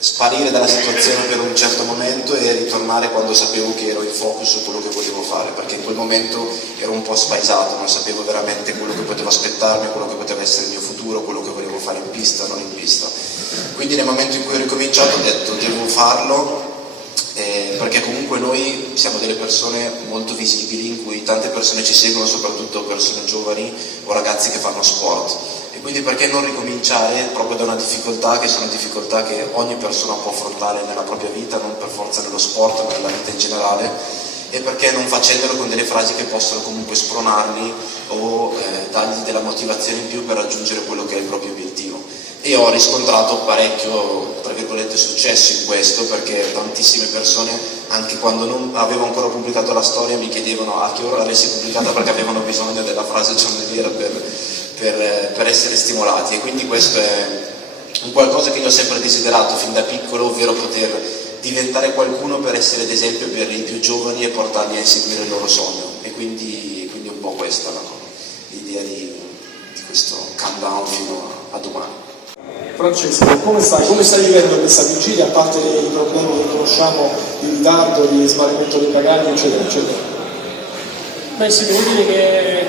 sparire dalla situazione per un certo momento e ritornare quando sapevo che ero in focus su quello che potevo fare, perché in quel momento ero un po' spaesato, non sapevo veramente quello che poteva aspettarmi, quello che poteva essere il mio futuro, quello che volevo fare in pista, non in pista. Quindi nel momento in cui ho ricominciato ho detto devo farlo, perché comunque noi siamo delle persone molto visibili, in cui tante persone ci seguono, soprattutto persone giovani o ragazzi che fanno sport, e quindi perché non ricominciare proprio da una difficoltà, che sono difficoltà che ogni persona può affrontare nella propria vita, non per forza nello sport ma nella vita in generale, e perché non facendolo con delle frasi che possono comunque spronarli o dargli della motivazione in più per raggiungere quello che è il proprio obiettivo. E ho riscontrato parecchio, tra virgolette, successo in questo, perché tantissime persone, anche quando non avevo ancora pubblicato la storia, mi chiedevano a che ora l'avessi pubblicata, perché avevano bisogno della frase giornaliera per essere stimolati. E quindi questo è un qualcosa che io ho sempre desiderato fin da piccolo, ovvero poter diventare qualcuno per essere d'esempio per i più giovani e portarli a inseguire il loro sogno. E quindi un po' questa l'idea di questo countdown fino a domani. Francesco, come stai vivendo questa vigilia, a parte i problemi che conosciamo di ritardo, di sbarramento dei bagagli, eccetera, eccetera? Beh sì, devo dire che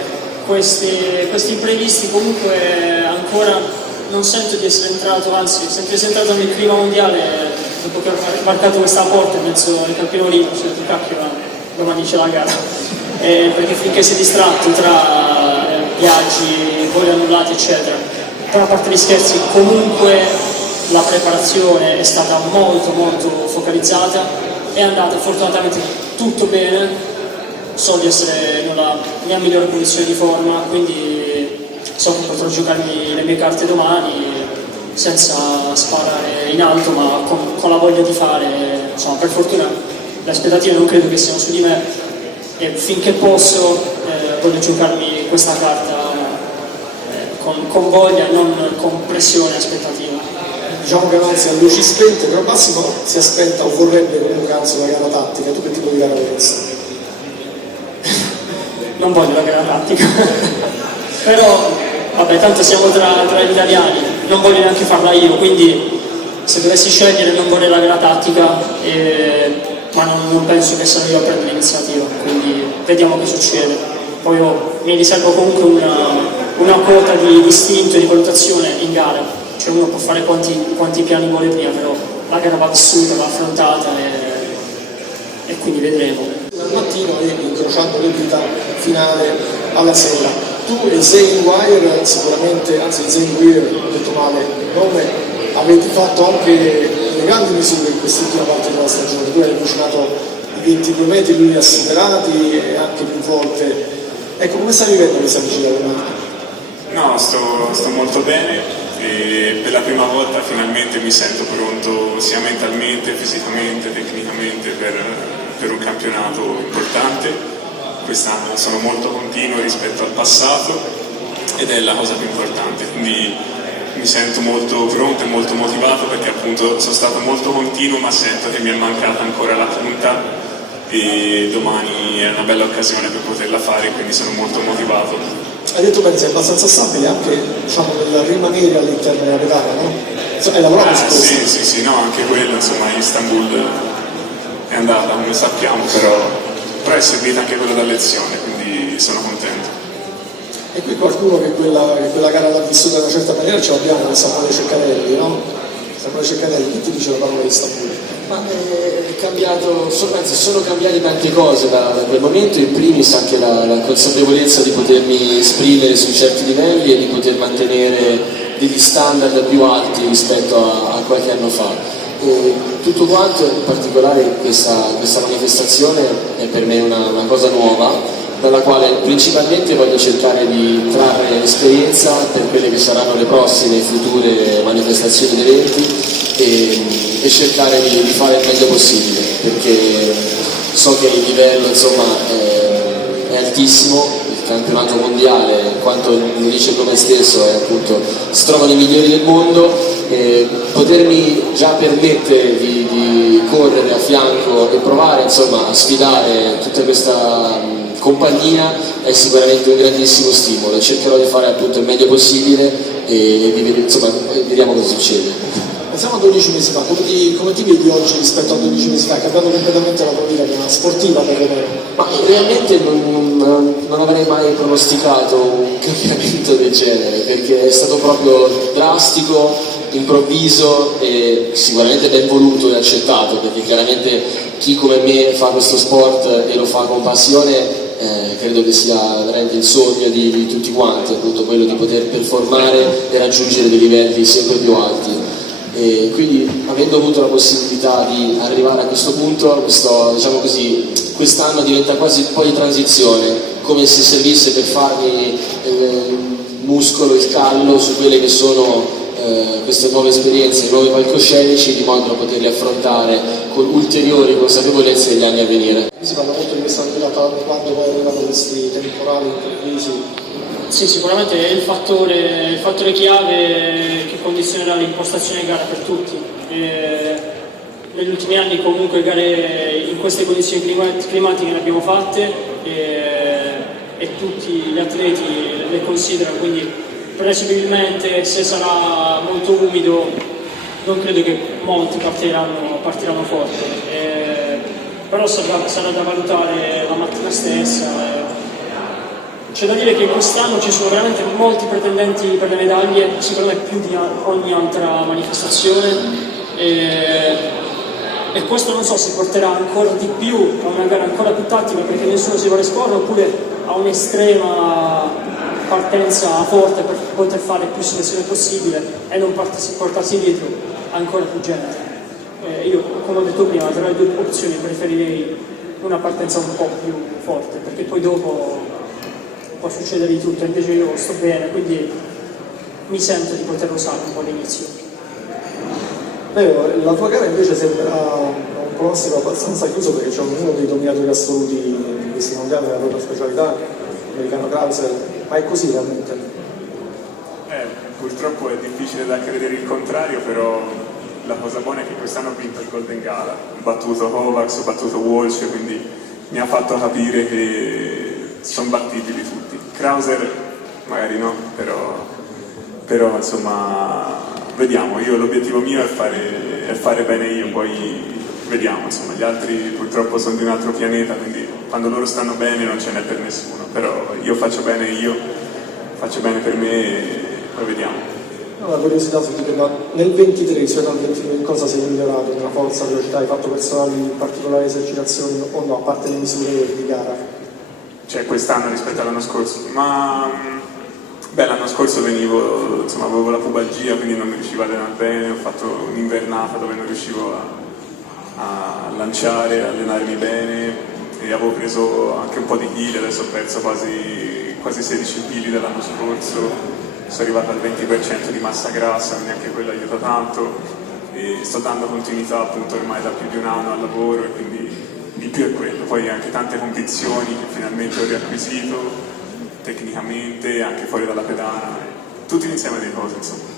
questi imprevisti comunque ancora non sento di essere entrato, anzi sento di essere entrato nel clima mondiale dopo che ho varcato questa porta in mezzo al campino olimpico, ho detto cacchio, domani c'è la gara, perché finché sei distratto tra viaggi, voli annullati eccetera, tra la parte di scherzi comunque la preparazione è stata molto focalizzata, è andata fortunatamente tutto bene, so di essere nella mia migliore condizione di forma, quindi so che potrò giocarmi le mie carte domani senza sparare in alto, ma con la voglia di fare. Insomma, per fortuna le aspettative non credo che siano su di me e finché posso voglio giocarmi questa carta con voglia e non con pressione e aspettativa. Diciamo che avanzi a luci spente, però Massimo si aspetta o vorrebbe comunque anzi una gara tattica. Tu che tipo di gara vorresti? Non voglio la gara tattica, però vabbè, tanto siamo tra gli italiani, non voglio neanche farla io, quindi se dovessi scegliere non vorrei la gara tattica, ma non penso che sarò io a prendere l'iniziativa, quindi vediamo che succede. Poi mi riservo comunque una quota di istinto e di valutazione in gara, cioè uno può fare quanti piani vuole prima, però la gara va vissuta, va affrontata e quindi vedremo. Al mattino e incrociando le dita finale alla sera. Tu e Zane Wire sicuramente, anzi Zane Weir, ho detto male il nome, avete fatto anche le grandi misure in quest'ultima parte della stagione. Tu hai avvicinato i 22 metri, lui li ha superati e anche più volte. Ecco, come stai vivendo questa avvicinamento? No, sto molto bene e per la prima volta finalmente mi sento pronto sia mentalmente, fisicamente, tecnicamente per un campionato importante. Quest'anno sono molto continuo rispetto al passato ed è la cosa più importante, quindi mi sento molto pronto e molto motivato perché appunto sono stato molto continuo, ma sento che mi è mancata ancora la punta e domani è una bella occasione per poterla fare, quindi sono molto motivato. Hai detto bene, sei abbastanza stabile anche diciamo, nel rimanere all'interno della medaglia, no? Hai lavorato su questo? Sì, no, anche quello, insomma, Istanbul è andata come sappiamo, però è servita anche quella da lezione, quindi sono contento. E qui qualcuno che quella gara l'ha vissuta in una certa maniera ce l'abbiamo, il Samuele Ceccarelli, no? Samuele Ceccarelli, chi ti dice la parola di Istanbul? Ma è cambiato, sono cambiate tante cose da quel momento, in primis anche la consapevolezza di potermi esprimere su certi livelli e di poter mantenere degli standard più alti rispetto a qualche anno fa. E tutto quanto, in particolare questa manifestazione è per me una cosa nuova, dalla quale principalmente voglio cercare di trarre esperienza per quelle che saranno le prossime future manifestazioni ed eventi e cercare di fare il meglio possibile, perché so che il livello insomma è altissimo, il campionato mondiale, in quanto lo dice il nome stesso, è appunto si trovano i migliori del mondo. Potermi già permettere di correre a fianco e provare insomma a sfidare tutta questa compagnia è sicuramente un grandissimo stimolo e cercherò di fare appunto il meglio possibile e vediamo cosa succede. Pensiamo a 12 mesi fa, come ti vedi oggi rispetto a 12 mesi fa? È cambiato completamente la tua vita, che è una sportiva perlomeno. Ma realmente non avrei mai pronosticato un cambiamento del genere, perché è stato proprio drastico, improvviso e sicuramente ben voluto e accettato, perché chiaramente chi come me fa questo sport e lo fa con passione credo che sia veramente il sogno di tutti quanti, appunto quello di poter performare e raggiungere dei livelli sempre più alti. E quindi avendo avuto la possibilità di arrivare a questo punto, diciamo così, quest'anno diventa quasi un po' di transizione, come se servisse per farmi il muscolo, il callo su quelle che sono queste nuove esperienze, i nuovi palcoscenici, di modo da poterli affrontare con ulteriori consapevolezze negli anni a venire. Si parla molto di questa andata quando poi arrivano questi temporali improvvisi. Sì, sicuramente è il fattore chiave che condizionerà l'impostazione di gara per tutti. Negli ultimi anni comunque gare in queste condizioni climatiche ne abbiamo fatte e tutti gli atleti le considerano, quindi presumibilmente se sarà molto umido non credo che molti partiranno forte, però sarà da valutare la mattina stessa. C'è da dire che quest'anno ci sono veramente molti pretendenti per le medaglie, secondo me più di ogni altra manifestazione. e questo non so si porterà ancora di più a una gara ancora più tattica perché nessuno si vuole esporre, oppure a un'estrema partenza forte per poter fare più selezione possibile e non portarsi dietro ancora più gente. Io, come ho detto prima, tra le due opzioni preferirei una partenza un po' più forte, perché poi dopo può succedere di tutto, invece io sto bene, quindi mi sento di poterlo usare un po' all'inizio. La tua gara invece sembra un pronostico abbastanza chiuso perché c'è uno dei dominatori assoluti di questi mondiali della propria specialità, l'americano Krauser, ma è così realmente? Purtroppo è difficile da credere il contrario, però la cosa buona è che quest'anno ho vinto il Golden Gala, ho battuto Kovacs, ho battuto Walsh, quindi mi ha fatto capire che sono battibili tutti. Krauser magari no, però insomma vediamo, l'obiettivo mio è fare bene io, poi vediamo, insomma gli altri purtroppo sono di un altro pianeta, quindi quando loro stanno bene non ce n'è per nessuno, però io faccio bene per me e poi vediamo. No, la curiosità su te, ma nel 23 rispetto al 22 in cosa sei migliorato? Nella forza, velocità, hai fatto personali particolari esercitazioni o no, a parte le misure di gara? Cioè quest'anno rispetto all'anno scorso? L'anno scorso avevo la pubalgia, quindi non mi riuscivo a allenare bene, ho fatto un'invernata dove non riuscivo a lanciare, a allenarmi bene e avevo preso anche un po' di chili, adesso ho perso quasi 16 kg dell'anno scorso. Sono arrivato al 20% di massa grassa, neanche quello aiuta tanto e sto dando continuità appunto ormai da più di un anno al lavoro e quindi di più è quello. Poi anche tante competizioni che finalmente ho riacquisito tecnicamente, anche fuori dalla pedana, tutto l'insieme di cose insomma.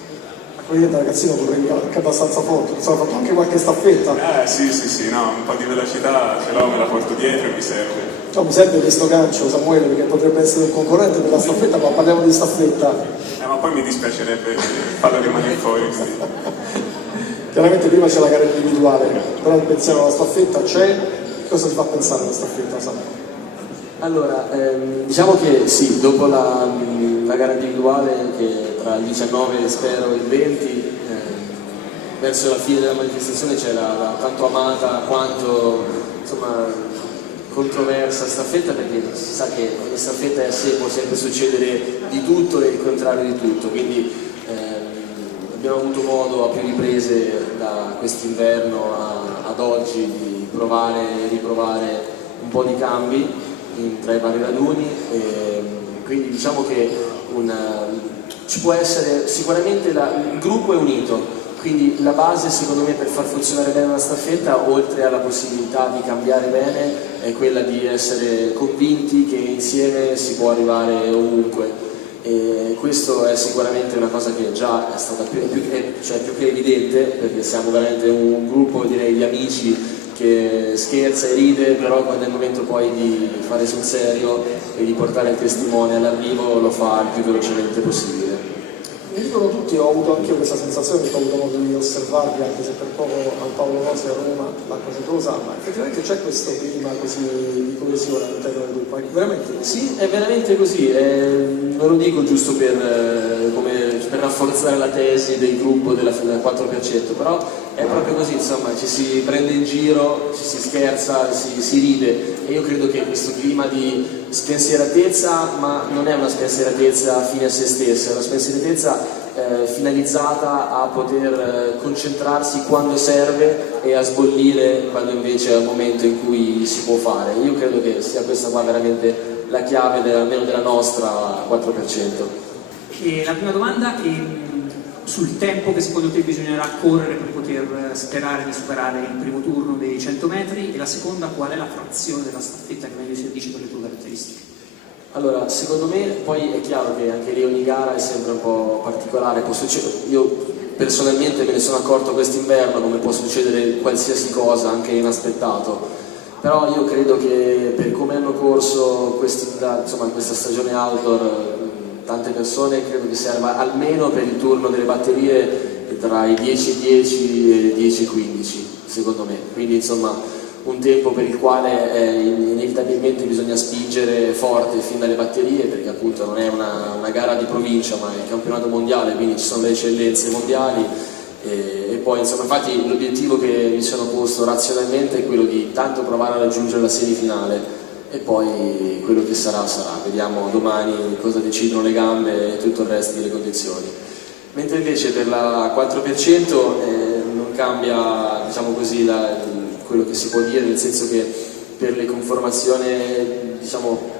Poi da ragazzino vorrei anche abbastanza forte, ho fatto anche qualche staffetta. Sì, no, un po' di velocità ce l'ho, me la porto dietro e mi serve. No, mi serve questo gancio, Samuele, perché potrebbe essere un concorrente per la staffetta, ma parliamo di staffetta. Ma poi mi dispiacerebbe farlo rimanere fuori. Chiaramente prima c'è la gara individuale, però pensiamo alla staffetta, cosa ti fa pensare alla staffetta, Samuele? Allora, diciamo che sì, dopo la gara individuale, che tra il 19 spero il 20, verso la fine della manifestazione c'è la tanto amata quanto insomma controversa staffetta, perché si sa che ogni staffetta a sé può sempre succedere di tutto e il contrario di tutto, quindi abbiamo avuto modo a più riprese da quest'inverno ad oggi di provare e riprovare un po' di cambi tra i vari raduni, quindi diciamo che ci può essere sicuramente il gruppo è unito, quindi la base secondo me per far funzionare bene una staffetta, oltre alla possibilità di cambiare bene, è quella di essere convinti che insieme si può arrivare ovunque, e questo è sicuramente una cosa che già è stata più che evidente, perché siamo veramente un gruppo, direi, di amici che scherza e ride, però quando è il momento poi di fare sul serio e di portare il testimone all'arrivo lo fa il più velocemente possibile. Mi dicono tutti, ho avuto anche io questa sensazione, perché ho avuto modo di osservarvi anche se per poco al Paolo Nosi a Roma, l'Acqua Cetosa, ma effettivamente c'è questo clima così di coesione all'interno del gruppo, è veramente così? Sì, è veramente così, non lo dico giusto per rafforzare la tesi del gruppo del 4%, però è proprio così, insomma, ci si prende in giro, ci si scherza, si ride, e io credo che questo clima di spensieratezza, ma non è una spensieratezza fine a se stessa, è una spensieratezza finalizzata a poter concentrarsi quando serve e a sbollire quando invece è il momento in cui si può fare. Io credo che sia questa qua veramente la chiave almeno della nostra 4%. E la prima domanda è sul tempo che secondo te bisognerà correre per poter sperare di superare il primo turno dei 100 metri, e la seconda, qual è la frazione della staffetta che meglio si addice per le tue caratteristiche? Allora, secondo me poi è chiaro che anche lì ogni gara è sempre un po' particolare, io personalmente me ne sono accorto quest'inverno come può succedere qualsiasi cosa, anche inaspettato, però io credo che per come hanno corso questa stagione outdoor tante persone, credo che serva almeno per il turno delle batterie tra i 10.10 e i 10.15 secondo me, quindi insomma un tempo per il quale inevitabilmente bisogna spingere forte fin dalle batterie, perché appunto non è una gara di provincia ma è il campionato mondiale, quindi ci sono le eccellenze mondiali, e poi insomma, infatti l'obiettivo che mi sono posto razionalmente è quello di tanto provare a raggiungere la semifinale e poi quello che sarà sarà, vediamo domani cosa decidono le gambe e tutto il resto delle condizioni. Mentre invece per la 4% non cambia, diciamo così, quello che si può dire, nel senso che per le conformazioni, diciamo,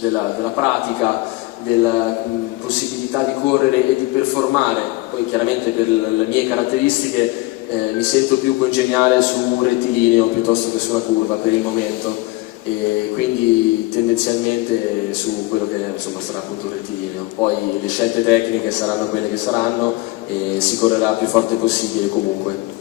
della pratica, della possibilità di correre e di performare, poi chiaramente per le mie caratteristiche mi sento più congeniale su un rettilineo piuttosto che su una curva per il momento, e quindi tendenzialmente su quello che insomma sarà appunto un rettilineo. Poi le scelte tecniche saranno quelle che saranno e si correrà più forte possibile comunque.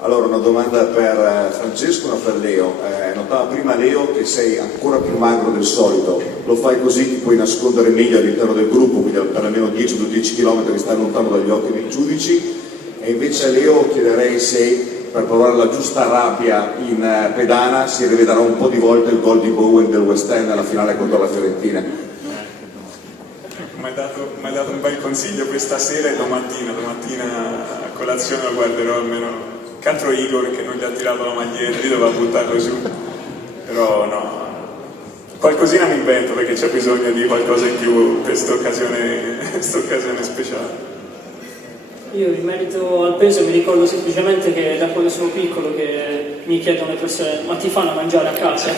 Allora, una domanda per Francesco, una per Leo. Notava prima Leo che sei ancora più magro del solito, lo fai così ti puoi nascondere meglio all'interno del gruppo, quindi per almeno 10-12 km stai lontano dagli occhi dei giudici, e invece a Leo chiederei se per provare la giusta rabbia in pedana si rivedrà un po' di volte il gol di Bowen del West Ham alla finale contro la Fiorentina. Mi hai dato un bel consiglio questa sera e domattina a colazione lo guarderò almeno. Che altro Igor che non gli ha tirato la maglietta, lì doveva buttarlo giù, però no, qualcosina mi invento perché c'è bisogno di qualcosa in più per questa occasione speciale. Io in merito al peso mi ricordo semplicemente che da quando sono piccolo che mi chiedono le persone: ma ti fanno mangiare a casa?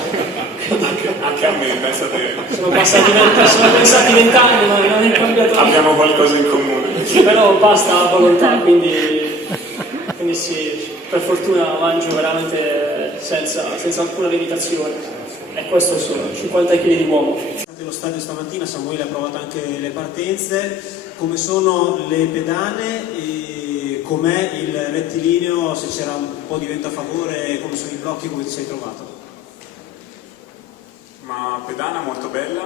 Anche a me, pensa te. Sono passati 20 anni ma non è cambiato. Abbiamo qualcosa in comune. Però basta la volontà, quindi sì, per fortuna mangio veramente senza alcuna limitazione, e questo sono 50 kg di uomo. Nello stadio stamattina Samuele ha provato anche le partenze, come sono le pedane e com'è il rettilineo, se c'era un po' di vento a favore, come sono i blocchi, come ti sei trovato? Ma pedana molto bella,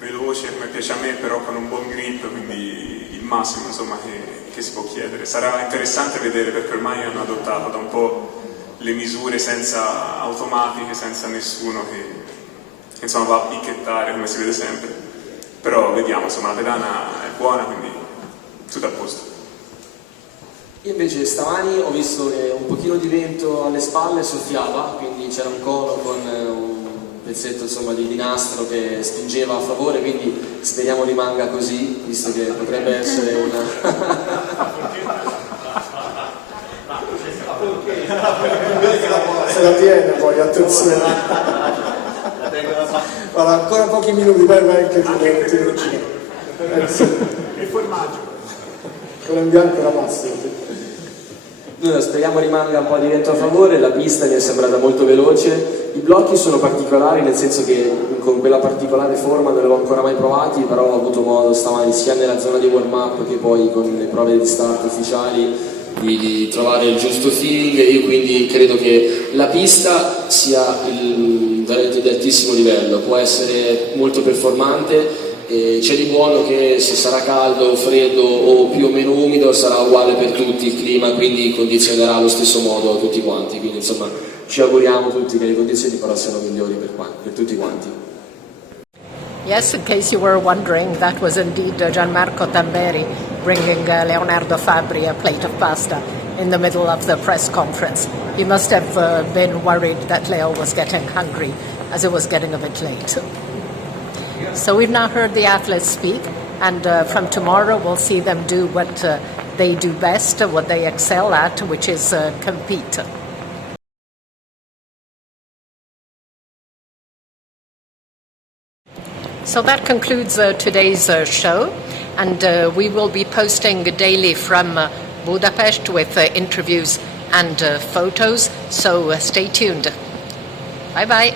veloce, come piace a me, però con un buon grip, quindi il massimo insomma che si può chiedere. Sarà interessante vedere perché ormai hanno adottato da un po' le misure senza automatiche, senza nessuno che insomma va a picchettare come si vede sempre, però vediamo, insomma la pedana è buona, quindi tutto a posto. Io invece stamani ho visto che un pochino di vento alle spalle soffiava, quindi c'era un cono con un pezzetto insomma di nastro che spingeva a favore, quindi speriamo rimanga così, visto che potrebbe essere una... Se la tiene poi, attenzione. Allora, ancora pochi minuti, vai anche tu. Il formaggio. Quello in bianco era massimo. Noi speriamo rimanga un po' di vento a favore, la pista mi è sembrata molto veloce, i blocchi sono particolari nel senso che con quella particolare forma non li ho ancora mai provati, però ho avuto modo stamani sia nella zona di warm up che poi con le prove di start ufficiali di trovare il giusto feeling. Io quindi credo che la pista sia veramente di altissimo livello, può essere molto performante. E c'è di buono che se sarà caldo, freddo o più o meno umido sarà uguale per tutti il clima, quindi condizionerà allo stesso modo tutti quanti, quindi insomma ci auguriamo tutti che le condizioni però siano migliori per tutti quanti. Yes, in case you were wondering, that was indeed Gianmarco Tamberi bringing Leonardo Fabri a plate of pasta in the middle of the press conference. He must have been worried that Leo was getting hungry as it was getting a bit late. So we've now heard the athletes speak, and from tomorrow we'll see them do what they do best, what they excel at, which is compete. So that concludes today's show, and we will be posting daily from Budapest with interviews and photos, so stay tuned. Bye-bye.